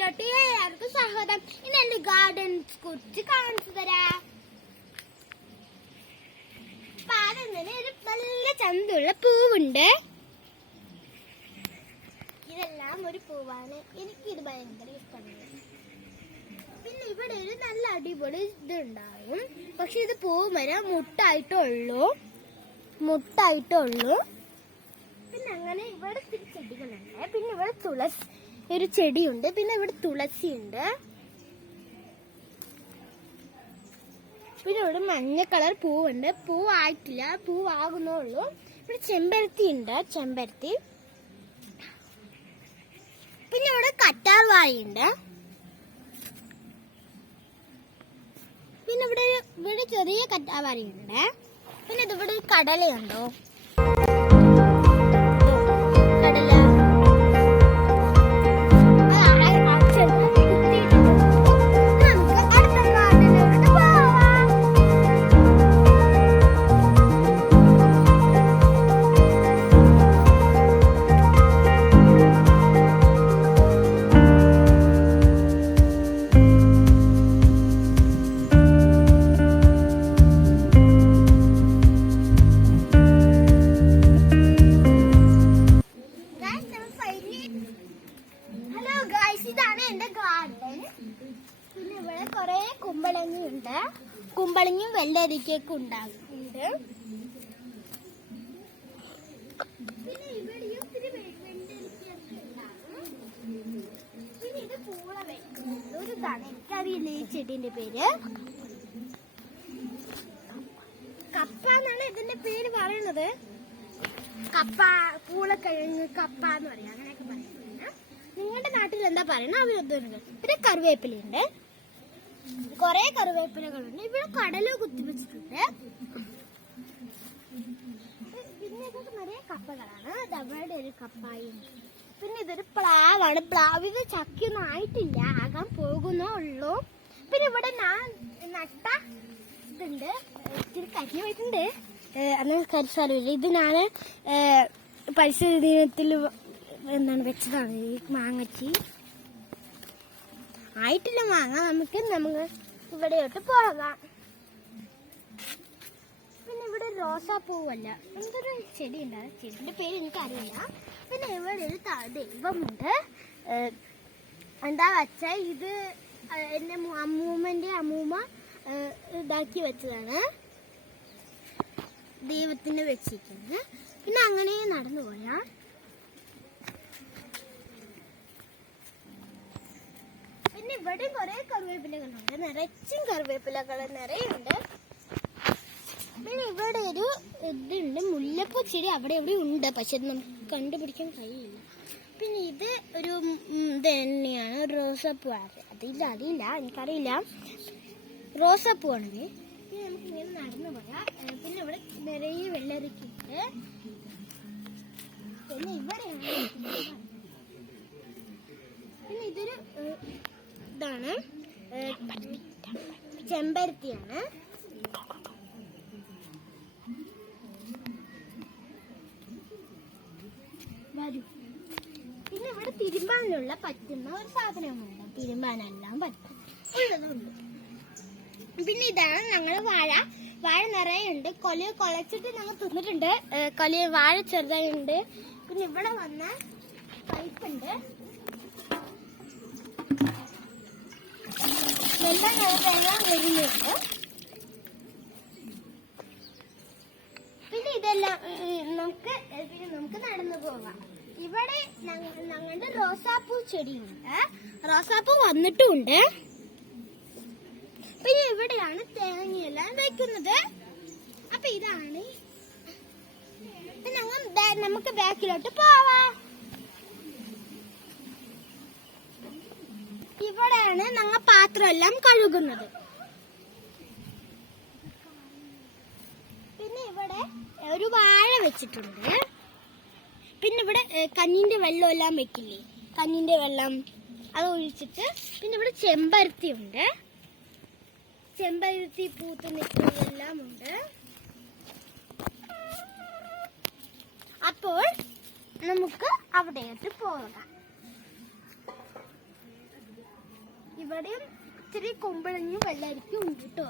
വ്ളോഗിലോട്ട് എല്ലാവർക്കും സ്വാഗതം. ഇന്ന് എന്റെ ഗാർഡൻസ് കുറിച്ച് കാണിച്ചു തരാം. ഒരു നല്ല ചന്തമുള്ള പൂവുണ്ട്. ഇതെല്ലാം ഒരു പൂവാണ്. എനിക്കിത് ഭയങ്കര ഇഷ്ടമാണ്. പിന്നെ ഇവിടെ ഒരു നല്ല അടിപൊളി ഇതുണ്ടാവും. പക്ഷെ ഇത് പൂവ് വരാൻ മുട്ടായിട്ടുള്ളൂ. പിന്നെ അങ്ങനെ ഇവിടെ ചെടികളുണ്ട്. പിന്നെ ഇവിടെ തുളസി ഒരു ചെടിയുണ്ട്. പിന്നെ ഇവിടെ തുളസി ഉണ്ട്. പിന്നെ ഇവിടെ മഞ്ഞ കളർ പൂവുണ്ട്. പൂവായിട്ടില്ല, പൂവാകുന്നേ ഉള്ളൂ. ഇവിടെ ചെമ്പരത്തി ഉണ്ട്, ചെമ്പരത്തി. പിന്നെ ഇവിടെ കറ്റാർ വാഴയുണ്ട്. പിന്നെ ഇവിടെ ചെറിയ കറ്റാർ വാഴയുണ്ട്. പിന്നെ ഇതിവിടെ ഒരു കടലയുണ്ടോ, ഇതാണ് എന്റെ ഗാർഡൻ. പിന്നെ ഇവിടെ കുറെ കുമ്പളങ്ങിയുണ്ട്. കുമ്പളങ്ങിയും വെള്ളരിക്കൊക്കെ ഉണ്ടാകുന്നുണ്ട്. പിന്നെ ഇവിടെയും വെള്ളരിക്കൊക്കെ ഉണ്ടാകും. പിന്നെ ഇത് പൂള വെക്കുന്നത് ഒരു ഇതാണ്. എനിക്കറിയില്ല ഈ ചെടിന്റെ പേര്. കപ്പ എന്നാണ് ഇതിന്റെ പേര് പറയുന്നത്. കപ്പ, പൂളക്കിഴങ്ങ്, കപ്പ എന്ന് പറയാം, അങ്ങനെയൊക്കെ പറയാം. നിങ്ങളുടെ നാട്ടിൽ എന്താ പറയണ അവരൊന്നും. പിന്നെ കറിവേപ്പിലുണ്ട്, കൊറേ കറിവേപ്പിലകളുണ്ട്. ഇവിടെ കടല കുത്തിവെച്ചിട്ടുണ്ട്. പിന്നെ ഇതൊക്കെ നിറയെ കപ്പകളാണ്. അവിടെ ഒരു കപ്പായും. പിന്നെ ഇതൊരു പ്ലാവാണ്. പ്ലാവിത് ചക്കൊന്നും ആയിട്ടില്ല, ആകാൻ പോകുന്നേ ഉള്ളൂ. പിന്നെ ഇവിടെ ഞാൻ നട്ട ഇതുണ്ട്, ഇത്തിരി കരിഞ്ഞു പോയിട്ടുണ്ട്. അന്ന് കരിസാലില്ല. ഇത് ഞാൻ പരിസ്ഥിതി ദിനത്തിൽ വെച്ചതാണ്. ഈ മാങ്ങച്ചി ആയിട്ടില്ല മാങ്ങ. നമുക്ക് ഇവിടെയോട്ട് പോകാം. പിന്നെ ഇവിടെ റോസാപ്പൂവല്ല, എന്തൊരു ചെടി ഉണ്ട്. ചെടിന്റെ പേര് എനിക്കറിയില്ല. പിന്നെ ഇവിടെ ഒരു ദൈവമുണ്ട്. എന്താ വെച്ചാൽ ഇത് എന്റെ അമ്മൂമ്മന്റെ അമ്മൂമ്മ ഇതാക്കി വെച്ചതാണ്, ദൈവത്തിന് വെച്ചിരിക്കുന്നത്. പിന്നെ അങ്ങനെ നടന്നു പോയാ പിന്നെ ഇവിടെ കുറെ കറിവേപ്പിലകളുണ്ട്. നിറച്ചും കറിവേപ്പിലകൾ നിറയുണ്ട്. പിന്നെ ഇവിടെ ഒരു ഇതുണ്ട്, മുല്ലപ്പൂ ചെടി അവിടെ എവിടെ ഉണ്ട്. പക്ഷെ അത് നമുക്ക് കണ്ടുപിടിക്കാൻ കഴിയില്ല. പിന്നെ ഇത് ഒരു ഇത് തന്നെയാണ്, ഒരു റോസാപ്പൂ. അതില്ല എനിക്കറിയില്ല. റോസാപ്പൂ ആണെങ്കിൽ. പിന്നെ നമുക്ക് ഇങ്ങനെ നടന്നു പോയാൽ പിന്നെ ഇവിടെ നിറയെ വെള്ളരിക്കുണ്ട്. പിന്നെ ഇവിടെയാണ്. പിന്നെ ഇതൊരു ഇതാണ്, ചെമ്പരത്തിയാണ്. പിന്നെ ഇവിടെ തിരുമ്പാനുള്ള പറ്റുന്ന ഒരു സാധനമുണ്ട്. തിരുമ്പാനെല്ലാം പറ്റും ഉള്ളതുണ്ട്. പിന്നെ ഇതാണ് ഞങ്ങള് വാഴ നിറയുണ്ട്. കൊലയെ കുളച്ചിട്ട് ഞങ്ങൾ തിന്നിട്ടുണ്ട്. വാഴ ചെറുതായുണ്ട്. പിന്നെ ഇവിടെ വന്ന പൈപ്പുണ്ട്. വെള്ളം വരുന്നുണ്ട്. പിന്നെ ഇതെല്ലാം നമുക്ക് നടന്നു പോവാം. ഇവിടെ ഞങ്ങളുടെ റോസാപ്പൂ ചെടിയുണ്ട്. റോസാപ്പൂ വന്നിട്ടുമുണ്ട്. പിന്നെ ഇവിടെയാണ് തേങ്ങയെല്ലാം വെക്കുന്നത്. അപ്പൊ ഇതാണ്. നമുക്ക് ബാക്കിലോട്ട് പോവാം. ഇവിടെയാണ് ഞങ്ങൾ പാത്രമെല്ലാം കഴുകുന്നത്. പിന്നെ ഇവിടെ ഒരു വാഴ വെച്ചിട്ടുണ്ട്. പിന്നെ ഇവിടെ കഞ്ഞിന്റെ വെള്ളം എല്ലാം വെക്കില്ലേ, കഞ്ഞിന്റെ വെള്ളം അത് ഒഴിച്ചിട്ട്. പിന്നെ ഇവിടെ ചെമ്പരത്തി ഉണ്ട്. ചെമ്പരത്തി പൂത്ത് നിൽക്കുന്നതെല്ലാം ഉണ്ട്. അപ്പോൾ നമുക്ക് അവിടേട്ട് പോകാം. ഇവിടെയും ഇച്ചിരി കുമ്പളഞ്ഞും വെള്ളരിക്കും ഉണ്ട് കേട്ടോ.